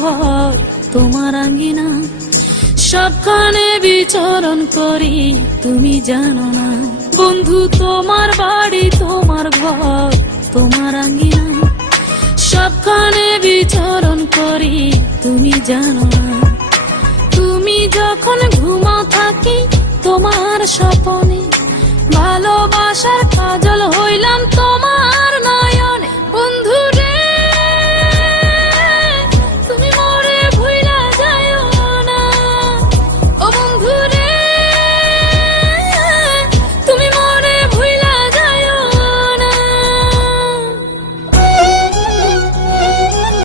ঘর তোমার আঙ্গিনা, সবখানে বিচরণ করি তুমি জানো না। বন্ধু তোমার বাড়ি তোমার ঘর তোমার আঙ্গিনা, সবখানে বিচরণ করি তুমি জানো না। তুমি যখন ঘুমাও থাকি তোমার স্বপনে, ভালোবাসার কাজল হইলাম তোমার